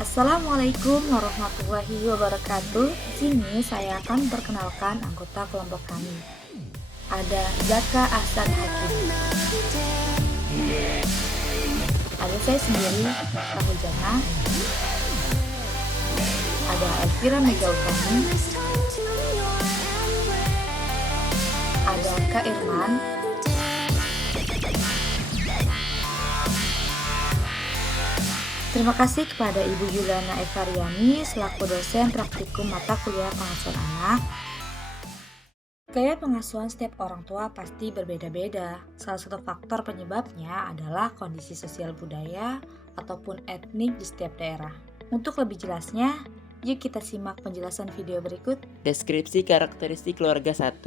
Assalamualaikum warahmatullahi wabarakatuh. Di sini saya akan perkenalkan anggota kelompok kami. Ada Zaka Ahsan Hakim. Ada saya sendiri, Rahul Jana. Ada Elvira Mega Utami. Ada Kak Irman. Terima kasih kepada Ibu Yulana Evariani selaku dosen praktikum mata kuliah pengasuhan anak. Gaya pengasuhan setiap orang tua pasti berbeda-beda. Salah satu faktor penyebabnya adalah kondisi sosial budaya ataupun etnik di setiap daerah. Untuk lebih jelasnya, yuk kita simak penjelasan video berikut. Deskripsi karakteristik keluarga 1.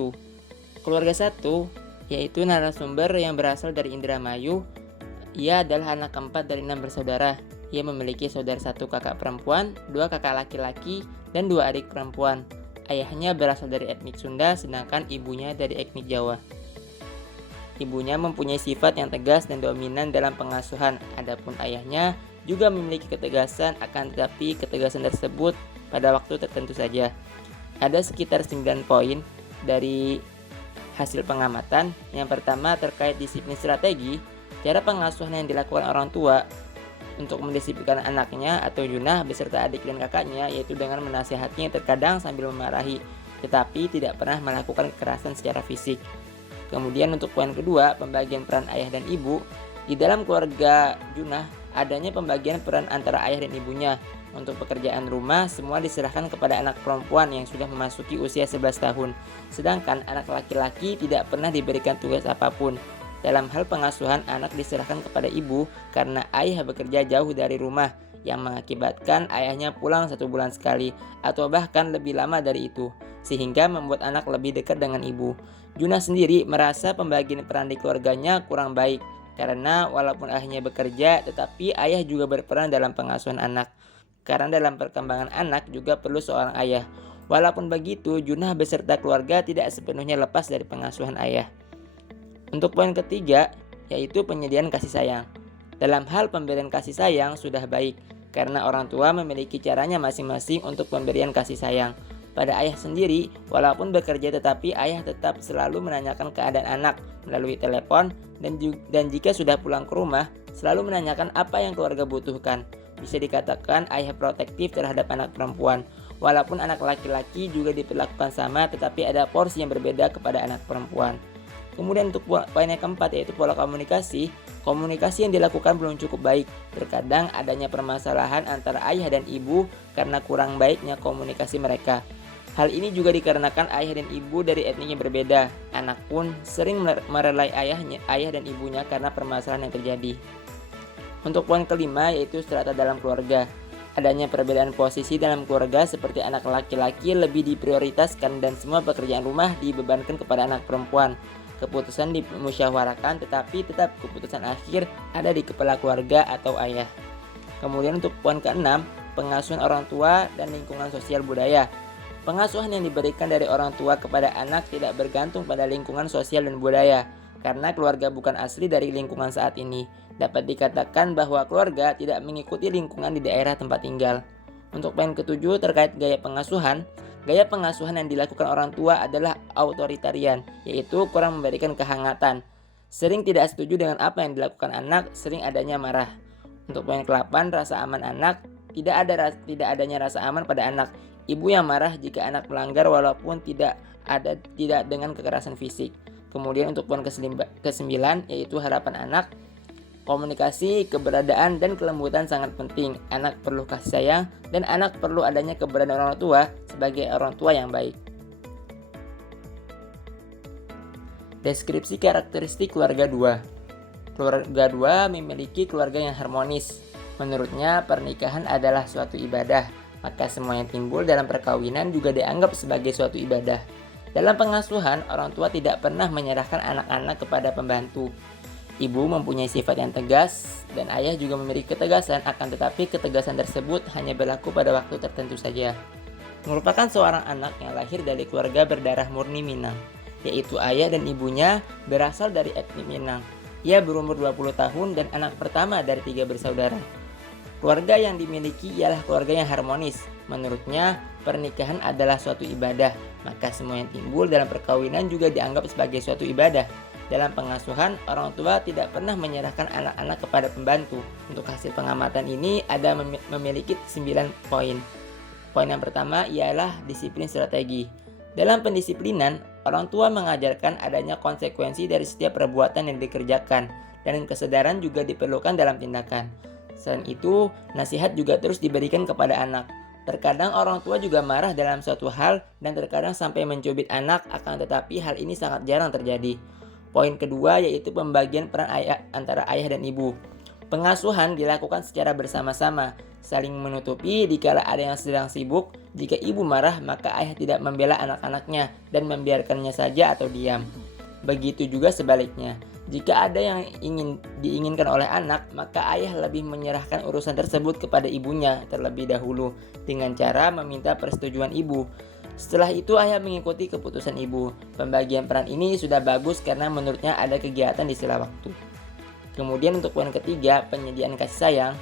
Keluarga 1 yaitu narasumber yang berasal dari Indramayu. Ia adalah anak keempat dari 6 bersaudara. Ia memiliki saudara 1 kakak perempuan, 2 kakak laki-laki, dan 2 adik perempuan. Ayahnya berasal dari etnik Sunda, sedangkan ibunya dari etnik Jawa. Ibunya mempunyai sifat yang tegas dan dominan dalam pengasuhan. Adapun ayahnya juga memiliki ketegasan, akan tetapi ketegasan tersebut pada waktu tertentu saja. Ada sekitar 9 poin dari hasil pengamatan. Yang pertama terkait disiplin strategi, cara pengasuhan yang dilakukan orang tua untuk mendisiplinkan anaknya atau Junah beserta adik dan kakaknya, yaitu dengan menasihatinya terkadang sambil memarahi, tetapi tidak pernah melakukan kekerasan secara fisik. Kemudian untuk poin kedua, pembagian peran ayah dan ibu. Di dalam keluarga Junah adanya pembagian peran antara ayah dan ibunya. Untuk pekerjaan rumah semua diserahkan kepada anak perempuan yang sudah memasuki usia 11 tahun, sedangkan anak laki-laki tidak pernah diberikan tugas apapun. Dalam hal pengasuhan, anak diserahkan kepada ibu karena ayah bekerja jauh dari rumah, yang mengakibatkan ayahnya pulang 1 bulan sekali atau bahkan lebih lama dari itu, sehingga membuat anak lebih dekat dengan ibu. Junah sendiri merasa pembagian peran di keluarganya kurang baik, karena walaupun ayahnya bekerja, tetapi ayah juga berperan dalam pengasuhan anak. Karena dalam perkembangan anak juga perlu seorang ayah. Walaupun begitu, Junah beserta keluarga tidak sepenuhnya lepas dari pengasuhan ayah. Untuk poin ketiga, yaitu penyediaan kasih sayang. Dalam hal pemberian kasih sayang sudah baik, karena orang tua memiliki caranya masing-masing untuk pemberian kasih sayang. Pada ayah sendiri, walaupun bekerja tetapi ayah tetap selalu menanyakan keadaan anak melalui telepon, dan jika sudah pulang ke rumah, selalu menanyakan apa yang keluarga butuhkan. Bisa dikatakan ayah protektif terhadap anak perempuan. Walaupun anak laki-laki juga diperlakukan sama, tetapi ada porsi yang berbeda kepada anak perempuan. Kemudian untuk poin yang keempat, yaitu pola komunikasi. Komunikasi yang dilakukan belum cukup baik. Terkadang adanya permasalahan antara ayah dan ibu karena kurang baiknya komunikasi mereka. Hal ini juga dikarenakan ayah dan ibu dari etnik yang berbeda. Anak pun sering merelai ayah dan ibunya karena permasalahan yang terjadi. Untuk poin kelima, yaitu strata dalam keluarga. Adanya perbedaan posisi dalam keluarga, seperti anak laki-laki lebih diprioritaskan dan semua pekerjaan rumah dibebankan kepada anak perempuan. Keputusan dimusyawarakan, tetapi tetap keputusan akhir ada di kepala keluarga atau ayah. Kemudian untuk poin keenam, pengasuhan orang tua dan lingkungan sosial budaya. Pengasuhan yang diberikan dari orang tua kepada anak tidak bergantung pada lingkungan sosial dan budaya, karena keluarga bukan asli dari lingkungan saat ini. Dapat dikatakan bahwa keluarga tidak mengikuti lingkungan di daerah tempat tinggal. Untuk poin ketujuh terkait gaya pengasuhan. Gaya pengasuhan yang dilakukan orang tua adalah authoritarian, yaitu kurang memberikan kehangatan. Sering tidak setuju dengan apa yang dilakukan anak, sering adanya marah. Untuk poin ke-8, rasa aman anak. Tidak adanya rasa aman pada anak. Ibu yang marah jika anak melanggar walaupun tidak dengan kekerasan fisik. Kemudian untuk poin ke-9, yaitu harapan anak. Komunikasi, keberadaan, dan kelembutan sangat penting. Anak perlu kasih sayang dan anak perlu adanya keberadaan orang tua sebagai orang tua yang baik. Deskripsi karakteristik keluarga 2. Keluarga 2 memiliki keluarga yang harmonis. Menurutnya, pernikahan adalah suatu ibadah, maka semua yang timbul dalam perkawinan juga dianggap sebagai suatu ibadah. Dalam pengasuhan, orang tua tidak pernah menyerahkan anak-anak kepada pembantu. Ibu mempunyai sifat yang tegas dan ayah juga memiliki ketegasan, akan tetapi ketegasan tersebut hanya berlaku pada waktu tertentu saja. Merupakan seorang anak yang lahir dari keluarga berdarah murni Minang, yaitu ayah dan ibunya berasal dari etnik Minang. Ia berumur 20 tahun dan anak pertama dari 3 bersaudara. Keluarga yang dimiliki ialah keluarga yang harmonis. Menurutnya, pernikahan adalah suatu ibadah, maka semua yang timbul dalam perkawinan juga dianggap sebagai suatu ibadah. Dalam pengasuhan, orang tua tidak pernah menyerahkan anak-anak kepada pembantu. Untuk hasil pengamatan ini ada memiliki 9 poin. Poin yang pertama ialah disiplin strategi. Dalam pendisiplinan, orang tua mengajarkan adanya konsekuensi dari setiap perbuatan yang dikerjakan, dan kesadaran juga diperlukan dalam tindakan. Selain itu, nasihat juga terus diberikan kepada anak. Terkadang orang tua juga marah dalam suatu hal dan terkadang sampai mencubit anak, akan tetapi hal ini sangat jarang terjadi. Poin kedua yaitu pembagian peran antara ayah dan ibu. Pengasuhan dilakukan secara bersama-sama, saling menutupi dikala ada yang sedang sibuk. Jika ibu marah, maka ayah tidak membela anak-anaknya dan membiarkannya saja atau diam. Begitu juga sebaliknya. Jika ada yang diinginkan oleh anak, maka ayah lebih menyerahkan urusan tersebut kepada ibunya terlebih dahulu dengan cara meminta persetujuan ibu. Setelah itu ayah mengikuti keputusan ibu. Pembagian peran ini sudah bagus karena menurutnya ada kegiatan di sela waktu. Kemudian untuk poin ketiga, penyediaan kasih sayang.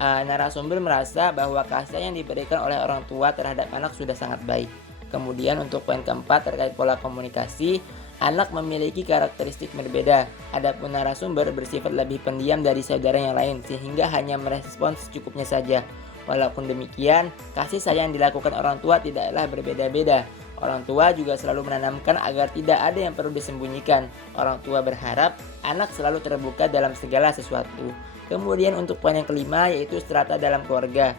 Narasumber merasa bahwa kasih sayang yang diberikan oleh orang tua terhadap anak sudah sangat baik. Kemudian untuk poin keempat terkait pola komunikasi, anak memiliki karakteristik berbeda. Adapun narasumber bersifat lebih pendiam dari saudara yang lain sehingga hanya merespons secukupnya saja. Walaupun demikian, kasih sayang yang dilakukan orang tua tidaklah berbeda-beda. Orang tua juga selalu menanamkan agar tidak ada yang perlu disembunyikan. Orang tua berharap anak selalu terbuka dalam segala sesuatu. Kemudian untuk poin yang kelima yaitu strata dalam keluarga.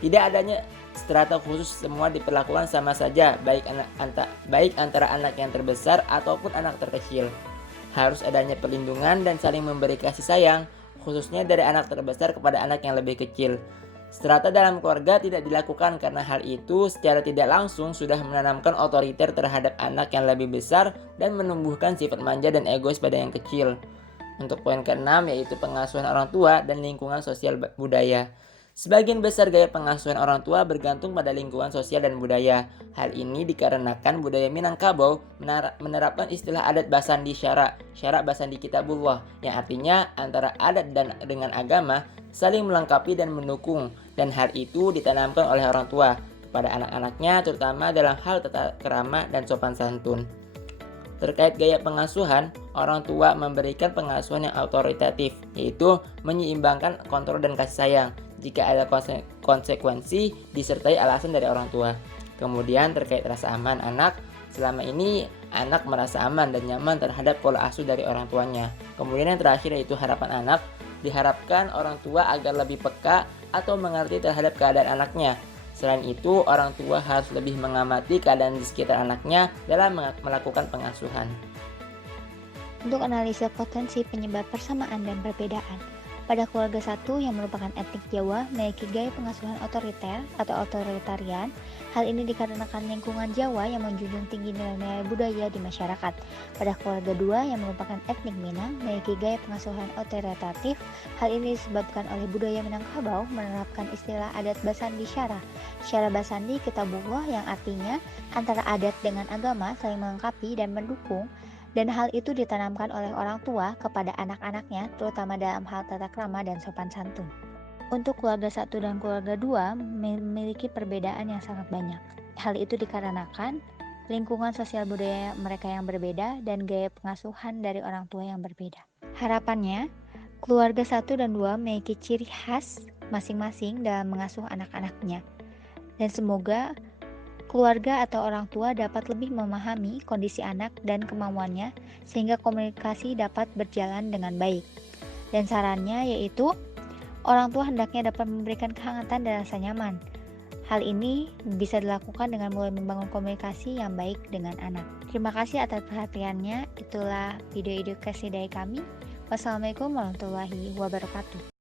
Tidak adanya strata khusus, semua diperlakukan sama saja, baik antara anak yang terbesar ataupun anak terkecil. Harus adanya perlindungan dan saling memberi kasih sayang, khususnya dari anak terbesar kepada anak yang lebih kecil. Strata dalam keluarga tidak dilakukan karena hal itu secara tidak langsung sudah menanamkan otoriter terhadap anak yang lebih besar dan menumbuhkan sifat manja dan egois pada yang kecil. Untuk poin keenam yaitu pengasuhan orang tua dan lingkungan sosial budaya. Sebagian besar gaya pengasuhan orang tua bergantung pada lingkungan sosial dan budaya. Hal ini dikarenakan budaya Minangkabau menerapkan istilah adat basandi syara basandi kitabullah, yang artinya antara adat dan dengan agama saling melengkapi dan mendukung, dan hal itu ditanamkan oleh orang tua kepada anak-anaknya terutama dalam hal tata krama dan sopan santun. Terkait gaya pengasuhan, orang tua memberikan pengasuhan yang autoritatif, yaitu menyeimbangkan kontrol dan kasih sayang jika ada konsekuensi disertai alasan dari orang tua. Kemudian terkait rasa aman anak, selama ini anak merasa aman dan nyaman terhadap pola asuh dari orang tuanya. Kemudian yang terakhir yaitu harapan anak, diharapkan orang tua agar lebih peka atau mengerti terhadap keadaan anaknya. Selain itu, orang tua harus lebih mengamati keadaan di sekitar anaknya dalam melakukan pengasuhan. Untuk analisa potensi penyebab persamaan dan perbedaan, pada keluarga satu yang merupakan etnik Jawa memiliki gaya pengasuhan otoriter atau otoritarian. Hal ini dikarenakan lingkungan Jawa yang menjunjung tinggi nilai-nilai budaya di masyarakat. Pada keluarga dua yang merupakan etnik Minang memiliki gaya pengasuhan otoritatif. Hal ini disebabkan oleh budaya Minangkabau menerapkan istilah adat basandi syara basandi kitabullah, yang artinya antara adat dengan agama saling melengkapi dan mendukung. Dan hal itu ditanamkan oleh orang tua kepada anak-anaknya, terutama dalam hal tata krama dan sopan santun. Untuk keluarga satu dan keluarga dua memiliki perbedaan yang sangat banyak. Hal itu dikarenakan lingkungan sosial budaya mereka yang berbeda dan gaya pengasuhan dari orang tua yang berbeda. Harapannya, keluarga satu dan dua memiliki ciri khas masing-masing dalam mengasuh anak-anaknya. Dan semoga keluarga atau orang tua dapat lebih memahami kondisi anak dan kemauannya sehingga komunikasi dapat berjalan dengan baik. Dan sarannya yaitu orang tua hendaknya dapat memberikan kehangatan dan rasa nyaman. Hal ini bisa dilakukan dengan mulai membangun komunikasi yang baik dengan anak. Terima kasih atas perhatiannya. Itulah video edukasi dari kami. Wassalamualaikum warahmatullahi wabarakatuh.